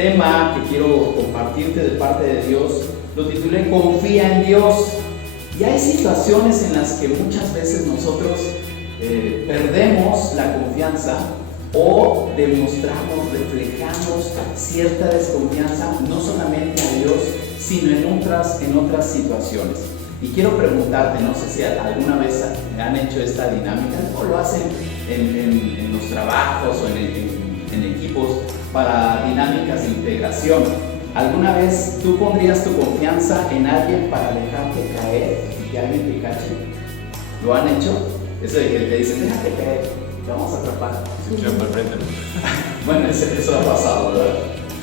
tema que quiero compartirte de parte de Dios lo titulé Confía en Dios. Y hay situaciones en las que muchas veces nosotros perdemos la confianza o demostramos, reflejamos cierta desconfianza, no solamente a Dios, sino en otras situaciones. Y quiero preguntarte, no sé si alguna vez han hecho esta dinámica o lo hacen en los trabajos o en equipos para dinámicas de integración. ¿Alguna vez tú pondrías tu confianza en alguien para dejarte caer y que alguien te cache? ¿Lo han hecho? Eso de que te dicen, déjate caer, te vamos a atrapar. Bueno, eso ha pasado, ¿verdad?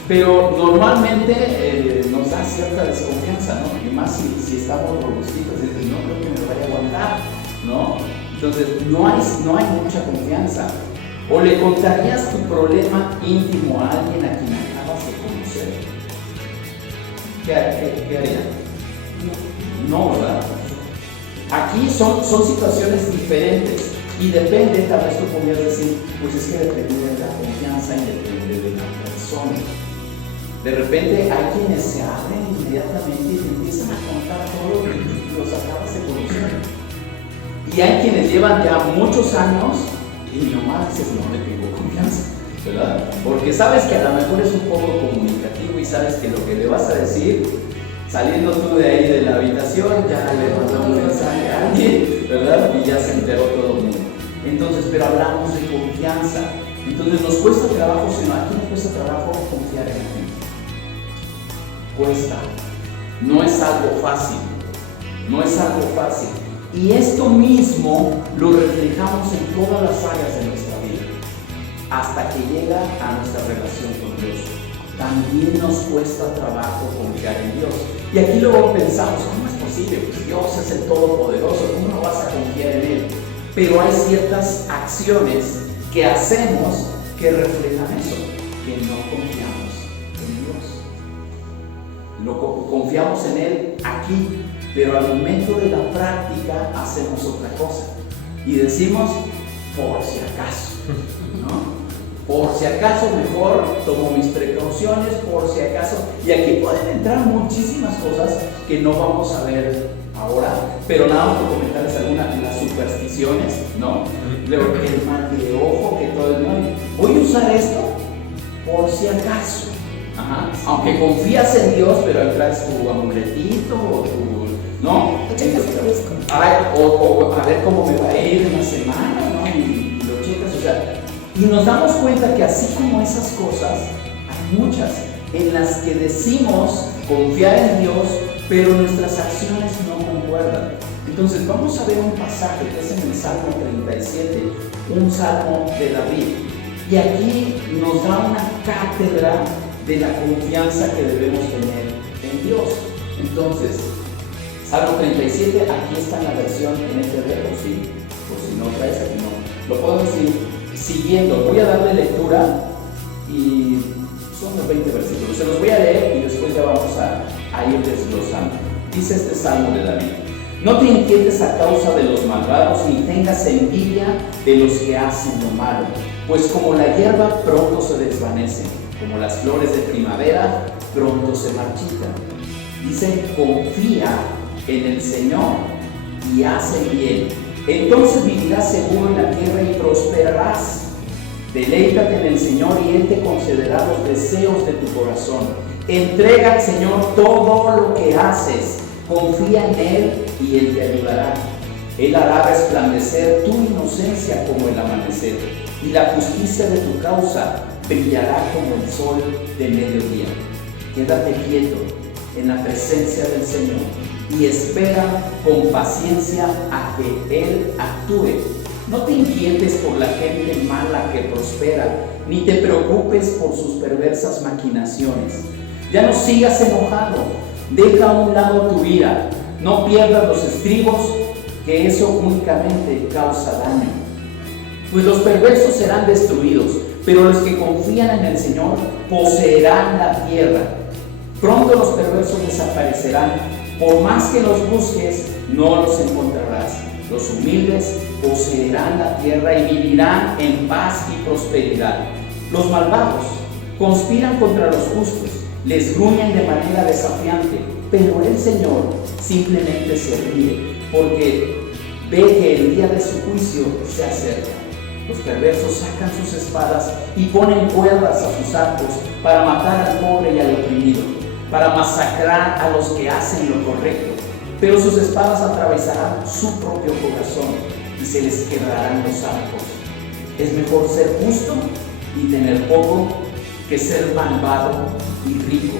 Pero normalmente nos da cierta desconfianza, ¿no? Y más si estamos robustitos, dices, no creo que me vaya a aguantar, ¿no? Entonces, no hay mucha confianza. ¿O le contarías tu problema íntimo a alguien a quien acabas de conocer? ¿Qué haría? No, ¿verdad? Aquí son situaciones diferentes y depende, tal vez tú podrías decir, pues es que depende de la confianza y depende de la persona. De repente hay quienes se abren inmediatamente y te empiezan a contar todo lo que los acabas de conocer. Y hay quienes llevan ya muchos años y nomás dices, no le tengo confianza, ¿verdad? Porque sabes que a lo mejor es un poco comunicativo y sabes que lo que le vas a decir, saliendo tú de ahí de la habitación, ya le mandó un mensaje a alguien, ¿verdad? Y ya se enteró todo el mundo. Entonces, pero hablamos de confianza. Entonces nos cuesta trabajo, sino a quién le cuesta trabajo confiar en la gente. Cuesta. No es algo fácil. No es algo fácil. Y esto mismo lo reflejamos en todas las áreas de nuestra vida, hasta que llega a nuestra relación con Dios. También nos cuesta trabajo confiar en Dios. Y aquí luego pensamos, ¿cómo es posible? Pues Dios es el Todopoderoso, ¿cómo no vas a confiar en Él? Pero hay ciertas acciones que hacemos que reflejan eso, que no confiamos en Dios. Confiamos en Él aquí, pero al momento de la práctica hacemos otra cosa y decimos, por si acaso, ¿no? Por si acaso mejor tomo mis precauciones, por si acaso, y aquí pueden entrar muchísimas cosas que no vamos a ver ahora, pero nada más por comentarles algunas de las supersticiones, ¿no? Luego el mal de ojo, que todo el mundo, voy a usar esto por si acaso. Ajá. Aunque confías en Dios, pero ahí traes tu amuletito o tu, ¿no? O a ver cómo me va a ir en la semana, ¿no? Y lo checas, o sea, y nos damos cuenta que así como esas cosas, hay muchas en las que decimos confiar en Dios, pero nuestras acciones no concuerdan. Entonces vamos a ver un pasaje que es en el Salmo 37, un salmo de David. Y aquí nos da una cátedra de la confianza que debemos tener en Dios. Entonces, Salmo 37, aquí está en la versión NTV, o si no traes aquí no. Lo podemos ir siguiendo. Voy a darle lectura y son los 20 versículos. Se los voy a leer y después ya vamos a ir desglosando. Dice este Salmo de David: no te inquietes a causa de los malvados, ni tengas envidia de los que hacen lo malo, pues como la hierba pronto se desvanece, como las flores de primavera pronto se marchitan. Dice, confía en el Señor y hace bien, entonces vivirás seguro en la tierra y prosperarás. Deleítate en el Señor y Él te concederá los deseos de tu corazón. Entrega al Señor todo lo que haces, confía en Él y Él te ayudará. Él hará resplandecer tu inocencia como el amanecer, y la justicia de tu causa brillará como el sol de mediodía. Quédate quieto en la presencia del Señor y espera con paciencia a que Él actúe. No te inquietes por la gente mala que prospera, ni te preocupes por sus perversas maquinaciones. Ya no sigas enojado, deja a un lado tu ira, no pierdas los estribos, que eso únicamente causa daño. Pues los perversos serán destruidos, pero los que confían en el Señor poseerán la tierra. Pronto los perversos desaparecerán, por más que los busques, no los encontrarás. Los humildes poseerán la tierra y vivirán en paz y prosperidad. Los malvados conspiran contra los justos, les gruñen de manera desafiante, pero el Señor simplemente se ríe, porque ve que el día de su juicio se acerca. Los perversos sacan sus espadas y ponen cuerdas a sus arcos para matar al pobre y al oprimido, para masacrar a los que hacen lo correcto. Pero sus espadas atravesarán su propio corazón y se les quebrarán los arcos. Es mejor ser justo y tener poco que ser malvado y rico,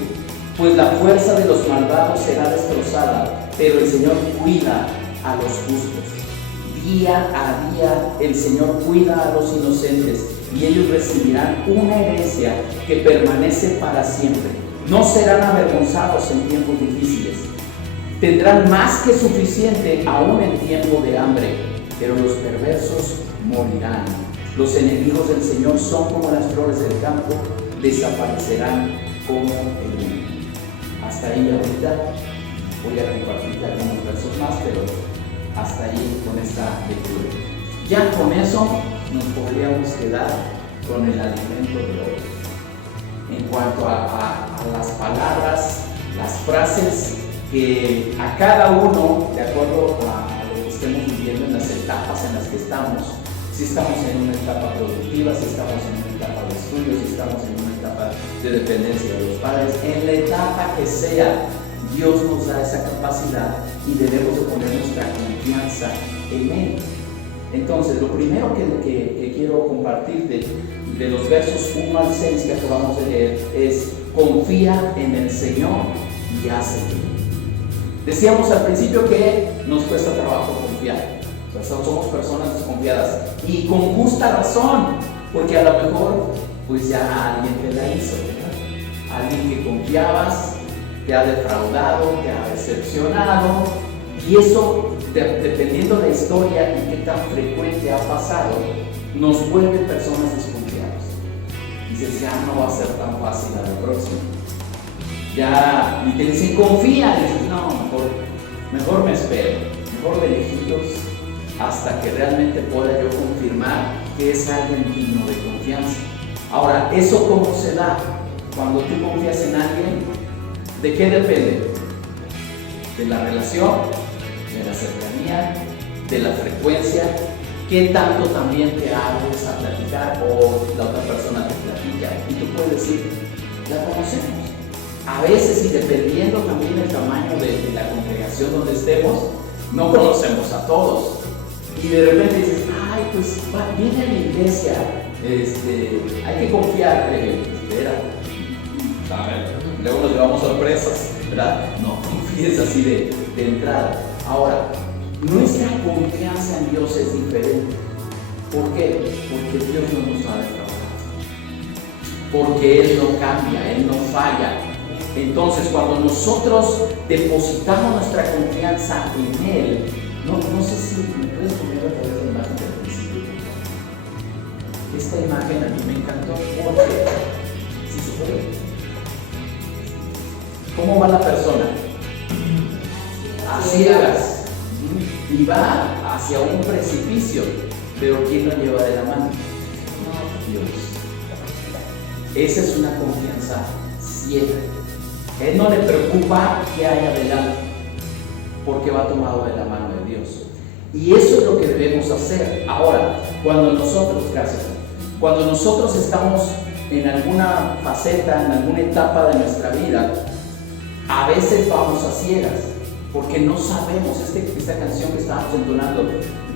pues la fuerza de los malvados será destrozada, pero el Señor cuida a los justos. Día a día el Señor cuida a los inocentes y ellos recibirán una herencia que permanece para siempre. No serán avergonzados en tiempos difíciles. Tendrán más que suficiente aún en tiempo de hambre, pero los perversos morirán. Los enemigos del Señor son como las flores del campo, desaparecerán como el humo. Hasta ahí ahorita voy a compartir algunos versos más, pero hasta ahí con esta lectura. Ya con eso nos podríamos quedar con el alimento de hoy. En cuanto a las palabras, las frases que a cada uno, de acuerdo a lo que estemos viviendo en las etapas en las que estamos, si estamos en una etapa productiva, si estamos en una etapa de estudio, si estamos en una etapa de dependencia de los padres, en la etapa que sea, Dios nos da esa capacidad y debemos de poner nuestra confianza en Él. Entonces, lo primero que quiero compartir de los versos 1 al 6 que acabamos de leer es: confía en el Señor y hazlo. Decíamos al principio que nos cuesta trabajo confiar. Pues somos personas desconfiadas y con justa razón, porque a lo mejor pues ya alguien te la hizo, ¿verdad? Alguien que confiabas te ha defraudado, te ha decepcionado, y eso, dependiendo de la historia y qué tan frecuente ha pasado, nos vuelve personas desconfiadas. Dices, ya no va a ser tan fácil a la próxima. Ya, y te dicen, confía, y dices, no, mejor me espero, mejor de lejitos, hasta que realmente pueda yo confirmar que es alguien digno de confianza. Ahora, ¿eso cómo se da? Cuando tú confías en alguien, ¿de qué depende? De la relación, de la cercanía, de la frecuencia, qué tanto también te abres a platicar o la otra persona te platica y tú puedes decir, la conocemos. A veces, y dependiendo también del tamaño de la congregación donde estemos, no conocemos a todos. Y de repente dices, ay, pues viene a la iglesia, hay que confiar, espera, luego nos llevamos sorpresas, ¿verdad? No confíes así de entrada. Ahora, nuestra confianza en Dios es diferente. ¿Por qué? Porque Dios no nos va a defraudar. Porque Él no cambia, Él no falla. Entonces, cuando nosotros depositamos nuestra confianza en Él, no sé si me puedes poner otra vez la imagen del principio. Esta imagen a mí me encantó porque, si se puede, ¿cómo va la persona? A ciegas, y va hacia un precipicio, pero ¿quién lo lleva de la mano? Dios. Esa es una confianza ciega. Él no le preocupa qué hay adelante, porque va tomado de la mano de Dios. Y eso es lo que debemos hacer. Ahora, cuando nosotros estamos en alguna faceta, en alguna etapa de nuestra vida, a veces vamos a ciegas, porque no sabemos. Esta canción que estábamos entonando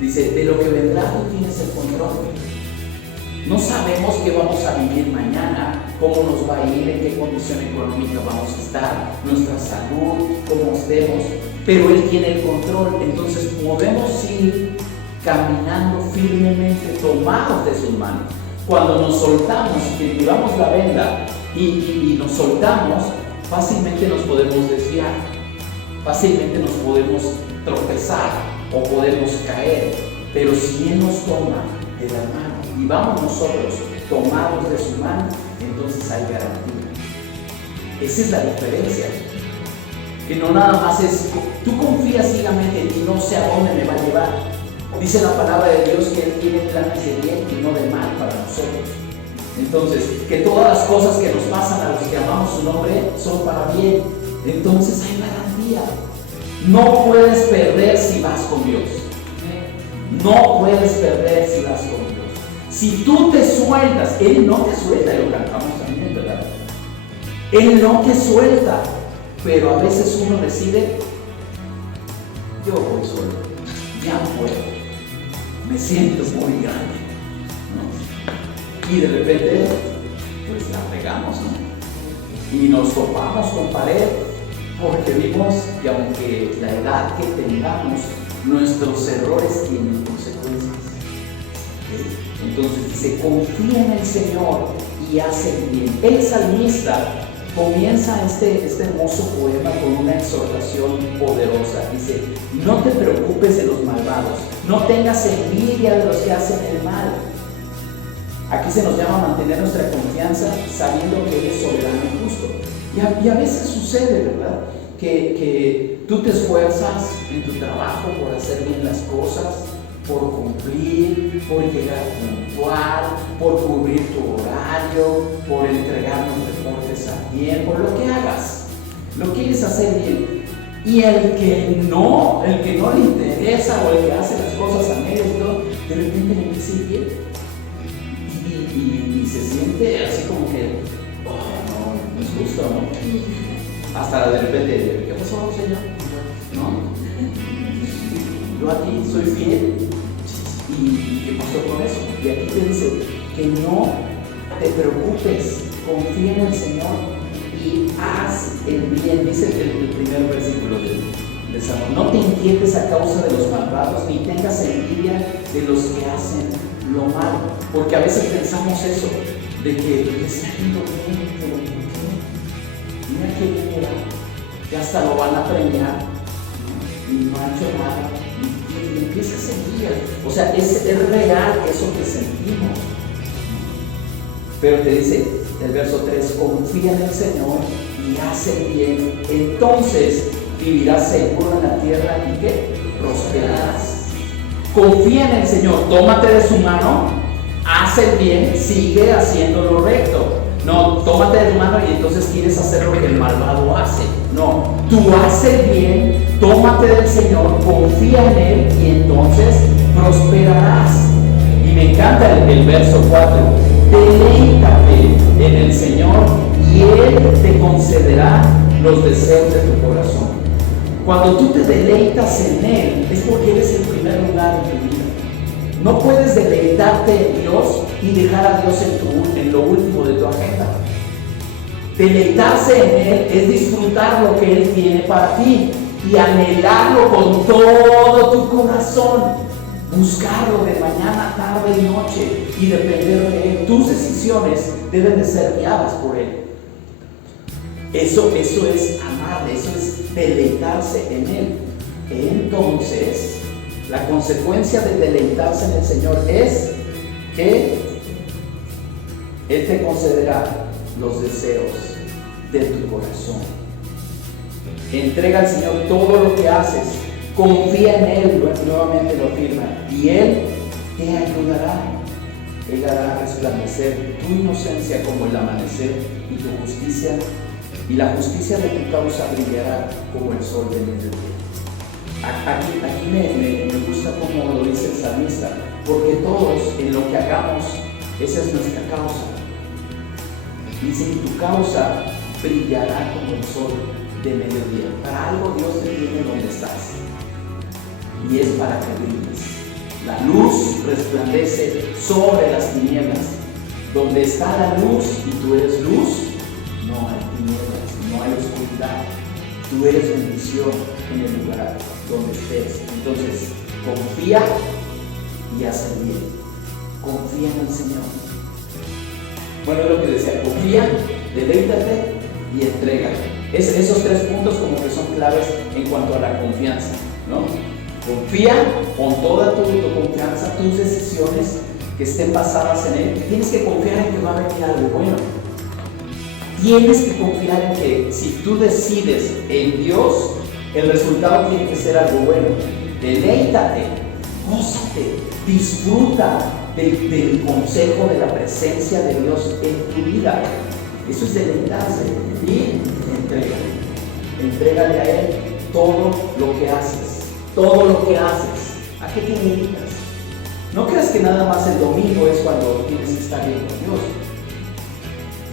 dice, de lo que vendrá tú tienes el control. No sabemos qué vamos a vivir mañana, cómo nos va a ir, en qué condición económica vamos a estar, nuestra salud, cómo estemos, pero Él tiene el control. Entonces podemos ir caminando firmemente tomados de sus manos. Cuando nos soltamos, que llevamos la venda y nos soltamos, fácilmente nos podemos desviar, fácilmente nos podemos tropezar o podemos caer, pero si Él nos toma de la mano y vamos nosotros tomados de su mano, entonces hay garantía. Esa es la diferencia. Que no nada más es, tú confías ciegamente en ti, no sé a dónde me va a llevar. Dice la palabra de Dios que Él tiene planes de bien y no de mal para nosotros. Entonces, que todas las cosas que nos pasan a los que amamos su nombre son para bien. Entonces hay garantía. No puedes perder si vas con Dios. No puedes perder si vas con Dios. Si tú te sueltas, Él no te suelta, y lo cantamos también, ¿verdad? Él no te suelta, pero a veces uno decide, yo voy solo, ya puedo, me siento muy grande, ¿no? Y de repente, pues la pegamos, ¿no? Y nos topamos con pared, porque vimos que aunque la edad que tengamos, nuestros errores tienen consecuencias. ¿Sí? Entonces dice, confía en el Señor y hace bien. El salmista comienza este hermoso poema con una exhortación poderosa. Dice, no te preocupes de los malvados, no tengas envidia de los que hacen el mal. Aquí se nos llama a mantener nuestra confianza sabiendo que Él es soberano y justo. Y a veces sucede, ¿verdad? Que tú te esfuerzas en tu trabajo por hacer bien las cosas, por cumplir, por llegar puntual, por cubrir tu horario, por entregar los reportes a tiempo, lo que hagas, lo quieres hacer bien. Y el que no le interesa o el que hace las cosas a medias y todo, de repente le empieza a ir bien. Y se siente así como que, no es justo, ¿no? Hasta de repente, ¿qué pasó, Señor? ¿No? Yo a ti soy fiel. ¿Y qué pasó con eso? Y aquí te dice que no te preocupes, confía en el Señor y haz el bien. Dice el primer versículo de Salmo. No te inquietes a causa de los malvados, ni tengas envidia de los que hacen lo malo. Porque a veces pensamos eso, de que está yendo bien, pero ¿por qué? Mira qué bien era, que hasta lo van a premiar y no ha hecho nada. Y empieza a sentir, o sea, es real eso que sentimos. Pero te dice el verso 3, confía en el Señor y hace bien, entonces vivirás seguro en la tierra y ¿qué? Prosperarás. Confía en el Señor, tómate de su mano, haz el bien, sigue haciendo lo recto. No, tómate de tu mano y entonces quieres hacer lo que el malvado hace. No, tú haces bien, tómate del Señor, confía en Él y entonces prosperarás. Y me encanta el verso 4. Deleítate en el Señor y Él te concederá los deseos de tu corazón. Cuando tú te deleitas en Él, es porque Él es el primer lugar en tu vida. No puedes deleitarte en Dios y dejar a Dios en lo último de tu agenda. Deleitarse en Él es disfrutar lo que Él tiene para ti y anhelarlo con todo tu corazón. Buscarlo de mañana, tarde y noche y depender de Él. Tus decisiones deben de ser guiadas por Él. Eso es amarle, eso es deleitarse en Él. Entonces, la consecuencia de deleitarse en el Señor es que Él te concederá los deseos de tu corazón. Entrega al Señor todo lo que haces, confía en Él, nuevamente lo afirma, y Él te ayudará. Él hará resplandecer tu inocencia como el amanecer y tu justicia, y la justicia de tu causa brillará como el sol del mediodía. Aquí me gusta como lo dice el salmista, porque todos en lo que hagamos, esa es nuestra causa. Dice, y tu causa brillará como el sol de mediodía. Para algo Dios te tiene donde estás, y es para que brilles. La luz resplandece sobre las tinieblas. Donde está la luz y tú eres luz, no hay tinieblas, no hay oscuridad. Tú eres bendición en el lugar donde estés. Entonces, confía y haz el bien. Confía en el Señor. Bueno, es lo que decía, confía, deleítate y entrega. Esos tres puntos como que son claves en cuanto a la confianza, ¿no? Confía, pon toda tu confianza, tus decisiones que estén basadas en Él. Tienes que confiar en que va a venir algo bueno. Tienes que confiar en que si tú decides en Dios, el resultado tiene que ser algo bueno. Deleítate, gózate, disfruta del consejo, de la presencia de Dios en tu vida. Eso es deleitarse y entrégale a Él todo lo que haces, todo lo que haces. ¿A qué te dedicas? No creas que nada más el domingo es cuando tienes que estar bien con Dios.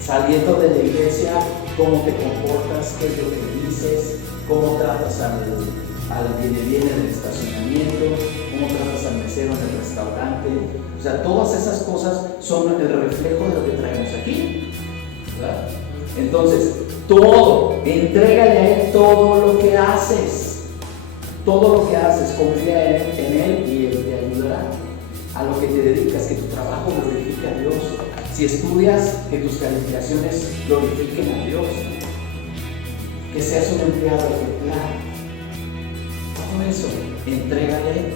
Saliendo de la iglesia, cómo te comportas, qué es lo que dices, cómo tratas al viene del estacionamiento, cómo tratas al mesero en el restaurante. O sea, todas esas cosas son el reflejo de lo que traemos aquí, ¿verdad? Entonces, todo, entrégale a Él todo lo que haces. Todo lo que haces, confía en Él y Él te ayudará. A lo que te dedicas, que tu trabajo glorifique a Dios. Si estudias, que tus calificaciones glorifiquen a Dios. Que seas un empleado ejemplar. Todo eso, entrégale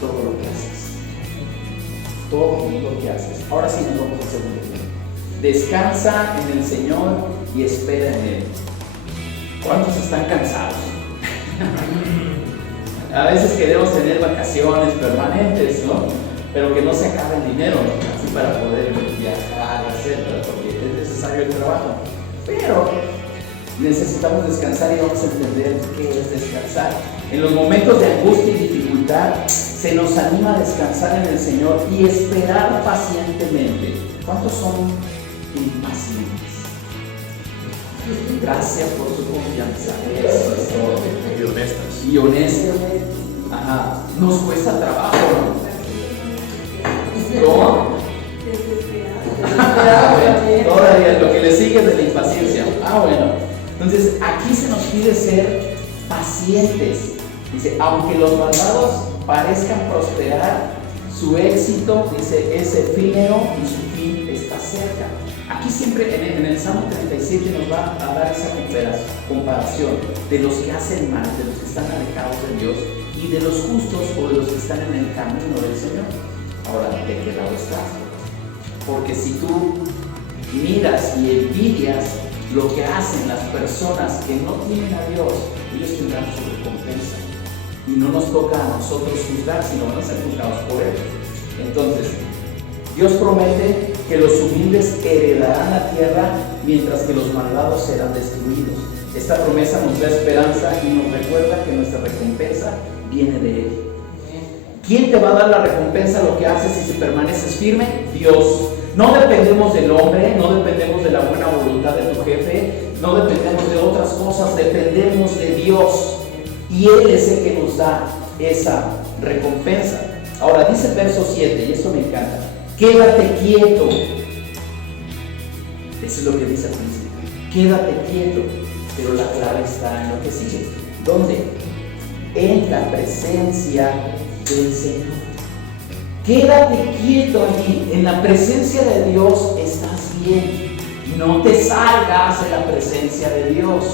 todo lo que haces. Todo lo que haces. Ahora sí nos vamos al segundo punto. Descansa en el Señor y espera en Él. ¿Cuántos están cansados? A veces queremos tener vacaciones permanentes, ¿no? Pero que no se acabe el dinero, así para poder viajar, etcétera, porque es necesario el trabajo. Pero necesitamos descansar y vamos a entender qué es descansar. En los momentos de angustia y dificultad, se nos anima a descansar en el Señor y esperar pacientemente. ¿Cuántos son impacientes? Gracias por su confianza. Eso es todo. Y honestas. Y honestas. Ajá. Nos cuesta trabajo, ¿no? ¿Cómo? Todavía lo que le sigue es de la impaciencia. Bueno. Entonces, aquí se nos pide ser pacientes. Dice, aunque los malvados parezcan prosperar, su éxito, dice, es efímero y su fin está cerca. Aquí siempre en el Salmo 37 nos va a dar esa comparación de los que hacen mal, de los que están alejados de Dios y de los justos o de los que están en el camino del Señor. Ahora, ¿de qué lado estás? Porque si tú miras y envidias lo que hacen las personas que no tienen a Dios, ellos tendrán su recompensa. Y no nos toca a nosotros juzgar, sino van a ser juzgados por Él. Entonces, Dios promete que los humildes heredarán la tierra, mientras que los malvados serán destruidos. Esta promesa nos da esperanza y nos recuerda que nuestra recompensa viene de Él. ¿Quién te va a dar la recompensa lo que haces si permaneces firme? Dios. No dependemos del hombre, no dependemos de la buena voluntad de tu jefe, no dependemos de otras cosas, dependemos de Dios. Y Él es el que nos da esa recompensa. Ahora dice el verso 7, y esto me encanta: quédate quieto. Eso es lo que dice al principio. Quédate quieto. Pero la clave está en lo que sigue. ¿Dónde? En la presencia del Señor. Quédate quieto allí. En la presencia de Dios estás bien. No te salgas de la presencia de Dios.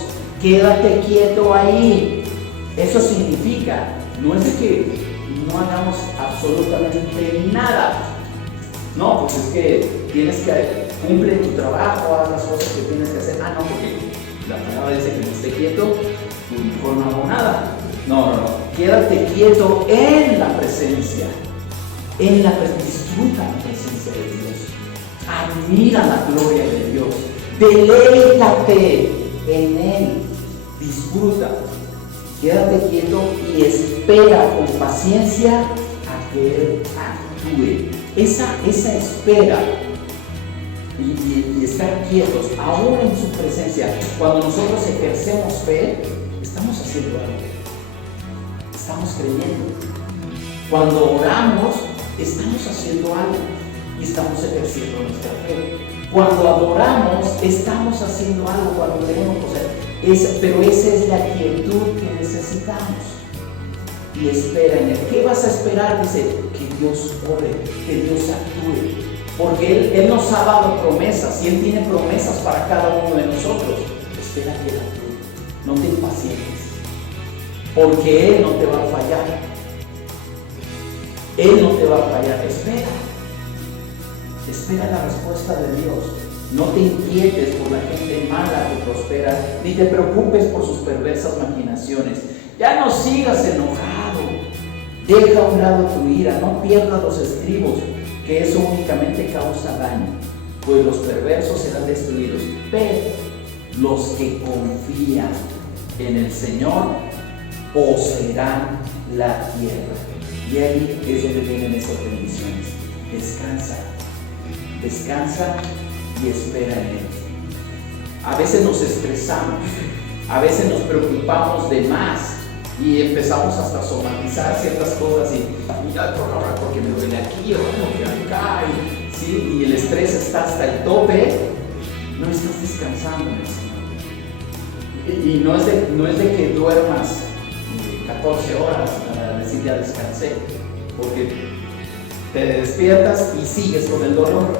Quédate quieto ahí. Eso significa, no es de que no hagamos absolutamente nada. No, pues es que tienes que cumplir tu trabajo, haz las cosas que tienes que hacer. No, porque la palabra dice que no esté quieto, y mejor no hago nada. No. Quédate quieto en la presencia. Disfruta la presencia de Dios. Admira la gloria de Dios. Deleítate en Él. Disfruta. Quédate quieto y espera con paciencia a que Él actúe. Esa espera y estar quietos, aún en su presencia. Cuando nosotros ejercemos fe, estamos haciendo algo. Estamos creyendo. Cuando oramos, estamos haciendo algo y estamos ejerciendo nuestra fe. Cuando adoramos, estamos haciendo algo. Cuando leemos, pero esa es la quietud que necesitamos. Y espera en Él. ¿Qué vas a esperar? Dice, que Dios obre, que Dios actúe. Porque Él nos ha dado promesas y Él tiene promesas para cada uno de nosotros. Espera que Él actúe. No te impacientes. Porque Él no te va a fallar. Él no te va a fallar. Espera la respuesta de Dios. No te inquietes por la gente mala que prospera, ni te preocupes por sus perversas maquinaciones. Ya no sigas enojado. Deja a un lado tu ira, no pierdas los estribos. que eso únicamente causa daño, pues los perversos serán destruidos, pero los que confían en el Señor poseerán la tierra. Y ahí es donde vienen esas bendiciones. Descansa, descansa y espera en Él. A veces nos estresamos, a veces nos preocupamos de más y empezamos hasta a somatizar ciertas cosas y porque me duele aquí o porque acá, ¿sí? Y el estrés está hasta el tope. No estás descansando en el Señor. Y no es de que duermas 14 horas para decir ya descansé, porque te despiertas y sigues con el dolor.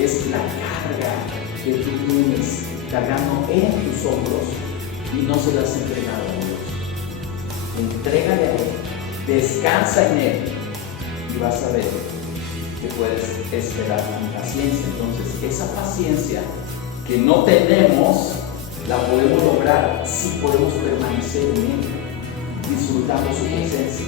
Es la carga que tú tienes cargando en tus hombros y no se las has entregado a Dios. Entrégale a Él, descansa en Él y vas a ver que puedes esperar con paciencia. Entonces, esa paciencia que no tenemos la podemos lograr si podemos permanecer en Él, disfrutando su presencia.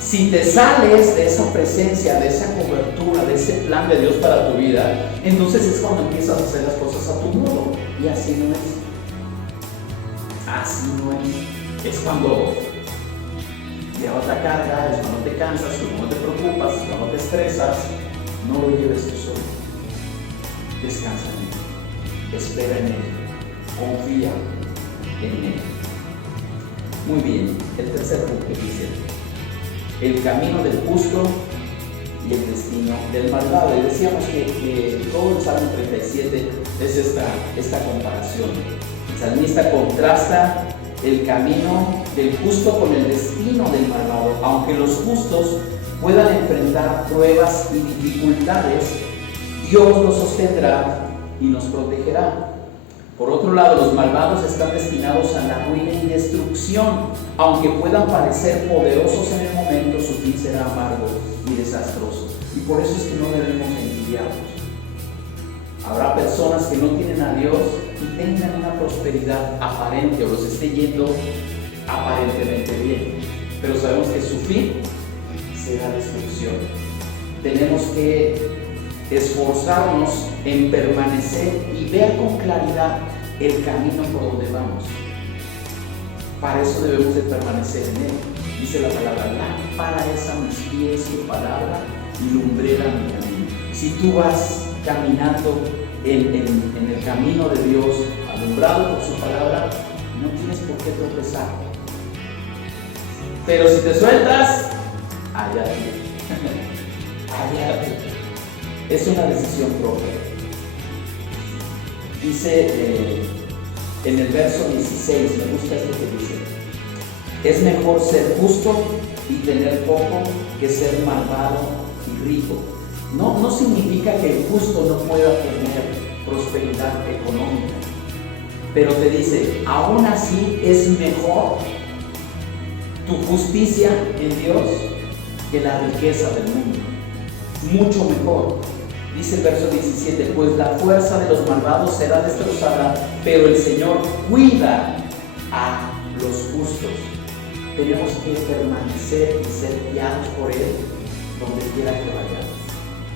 Si te sales de esa presencia, de esa cobertura, de ese plan de Dios para tu vida, entonces es cuando empiezas a hacer las cosas a tu modo. Y así no es. Así no es. Es cuando llevas la carga, es cuando te cansas, es cuando te preocupas, es cuando te estresas. No lo lleves tú solo. Descansa en Él. Espera en Él. Confía en Él. Muy bien. El tercer punto dice: el camino del justo y el destino del malvado. Y decíamos que todo el Salmo 37 es esta comparación. El salmista contrasta el camino del justo con el destino del malvado. Aunque los justos puedan enfrentar pruebas y dificultades, Dios los sostendrá y nos protegerá. Por otro lado, los malvados están destinados a la ruina y destrucción. Aunque puedan parecer poderosos en el momento, su fin será amargo y desastroso. Y por eso es que no debemos envidiarlos. Habrá personas que no tienen a Dios y tengan una prosperidad aparente o los esté yendo aparentemente bien, pero sabemos que su fin será destrucción. Tenemos que esforzarnos en permanecer y ver con claridad el camino por donde vamos. Para eso debemos de permanecer en Él. Dice la palabra: lámpara es a mis pies tu palabra y lumbrera mi camino. Si tú vas caminando en el camino de Dios, alumbrado por su palabra, no tienes por qué tropezar. Pero si te sueltas, allá tú. Allá tú. Es una decisión propia. Dice en el verso 16, me gusta esto que dice: es mejor ser justo y tener poco que ser malvado y rico. No significa que el justo no pueda tener prosperidad económica, pero te dice, aún así es mejor tu justicia en Dios que la riqueza del mundo. Mucho mejor. Dice el verso 17: pues la fuerza de los malvados será destrozada, pero el Señor cuida a los justos. Tenemos que permanecer y ser guiados por Él donde quiera que vayamos.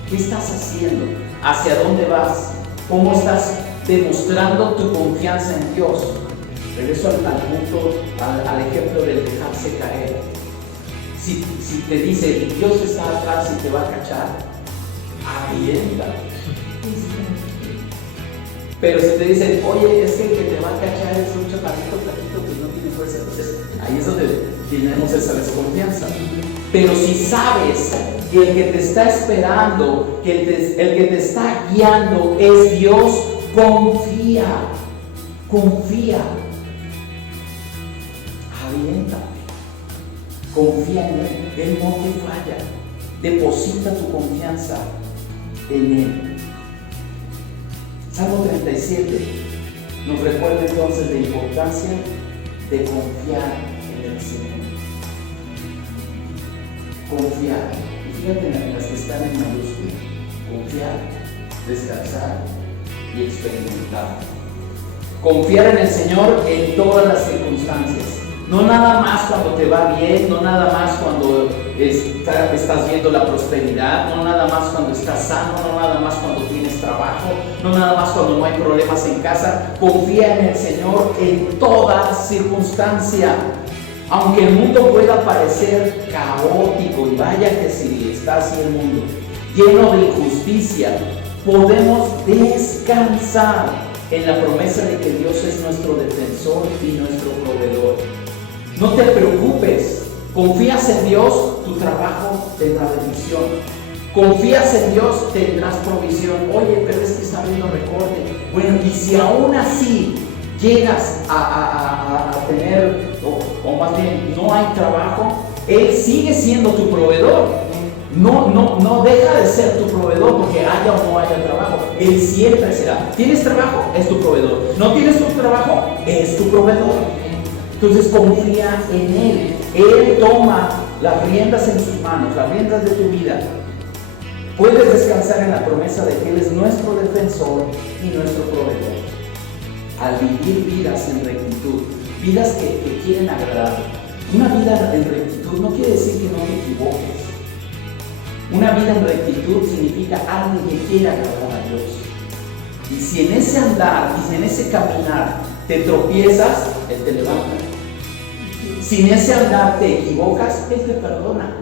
¿Qué estás haciendo? ¿Hacia dónde vas? ¿Cómo estás demostrando tu confianza en Dios? Regreso al punto, al ejemplo del dejarse caer. Si te dice Dios está atrás y te va a cachar, avienta. Pero si te dicen, oye, es que el que te va a cachar es un chaparrito platito que no tiene fuerza, entonces ahí es donde tenemos esa desconfianza. Pero si sabes que el que te está esperando, que el que te está guiando es Dios, confía. Aviéntate. Confía en Él. Él no te falla. Deposita tu confianza en Él. Salmo 37 nos recuerda entonces la importancia de confiar en el Señor. Confiar. Y fíjate en las que están en mayúscula. Confiar, descansar y experimentar. Confiar en el Señor en todas las circunstancias. No nada más cuando te va bien, no nada más cuando estás viendo la prosperidad, no nada más cuando estás sano, no nada más cuando tienes trabajo, no nada más cuando no hay problemas en casa. Confía en el Señor en toda circunstancia. Aunque el mundo pueda parecer caótico, y vaya que si está así el mundo, lleno de injusticia, podemos descansar en la promesa de que Dios es nuestro defensor y nuestro proveedor. No te preocupes, confías en Dios, tu trabajo tendrá bendición. Confías en Dios, tendrás provisión. Oye, pero es que está habiendo recorte. Bueno, y si aún así llegas a tener, o más bien no hay trabajo, Él sigue siendo tu proveedor. No deja de ser tu proveedor porque haya o no haya trabajo. Él siempre será. ¿Tienes trabajo? Es tu proveedor. ¿No tienes tu trabajo? Es tu proveedor. Entonces confía en Él. Él toma las riendas en sus manos, las riendas de tu vida. Puedes descansar en la promesa de que Él es nuestro defensor y nuestro proveedor. Al vivir vidas en rectitud, vidas que quieren agradar. Una vida en rectitud no quiere decir que no te equivoques. Una vida en rectitud significa alguien que quiere agradar a Dios. Y si en ese andar, y si en ese caminar te tropiezas, Él te levanta. Si en ese andar te equivocas, Él te perdona.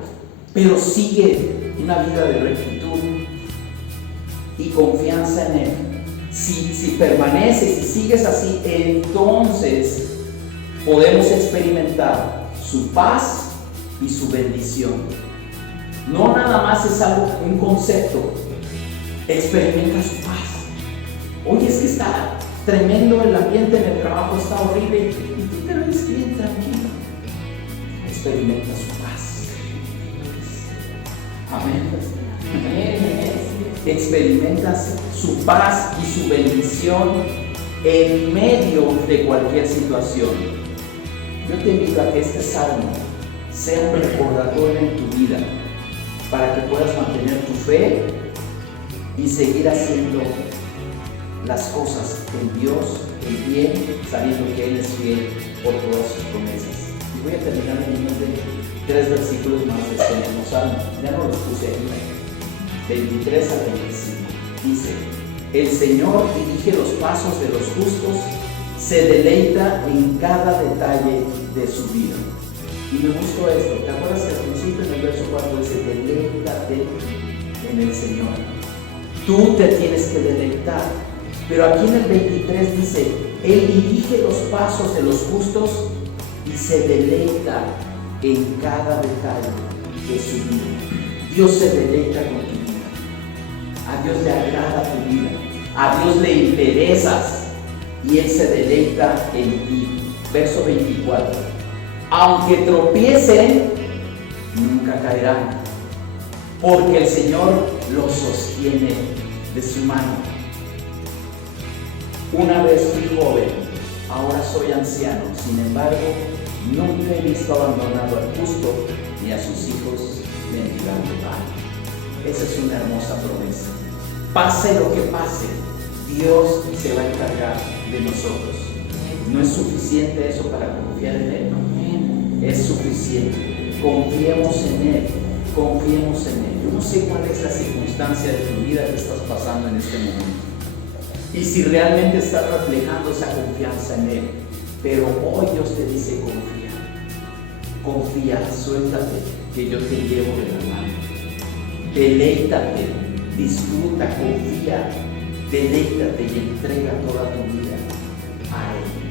Pero sigue una vida de rectitud y confianza en Él. Si permaneces y sigues así, entonces podemos experimentar su paz y su bendición. No nada más es algo, un concepto. Experimenta su paz. Oye, es que está tremendo el ambiente en el trabajo, está horrible, y tú te ves bien tranquilo. Experimenta su paz. Amén. Experimentas su paz y su bendición en medio de cualquier situación. Yo te invito a que este salmo sea un recordatorio en tu vida para que puedas mantener tu fe y seguir haciendo las cosas en Dios, en bien, sabiendo que Él es fiel por todas sus promesas. Y voy a terminar leyendo 3 versículos más de este mismo salmo. Ya no los puse ahí. 23 al 25. Dice: el Señor dirige los pasos de los justos, se deleita en cada detalle de su vida. Y me gustó esto. ¿Te acuerdas que al principio en el verso 4 dice: deleítate en el Señor? Tú te tienes que deleitar. Pero aquí en el 23 dice: Él dirige los pasos de los justos y se deleita en cada detalle de su vida. Dios se deleita con tu vida. A Dios le agrada tu vida. A Dios le interesas y Él se deleita en ti. Verso 24. Aunque tropiecen, nunca caerán, porque el Señor los sostiene de su mano. Una vez fui joven, ahora soy anciano, sin embargo, nunca he visto abandonado al justo ni a sus hijos mendigando pan. Esa es una hermosa promesa. Pase lo que pase, Dios se va a encargar de nosotros. ¿No es suficiente eso para confiar en Él? Es suficiente. Confiemos en Él. Confiemos en Él. Yo no sé cuál es la circunstancia de tu vida que estás pasando en este momento. Y si realmente estás reflejando esa confianza en Él. Pero hoy Dios te dice: confía. Confía, suéltate, que yo te llevo de la mano. Deleítate, disfruta, confía. Deleítate y entrega toda tu vida a Él.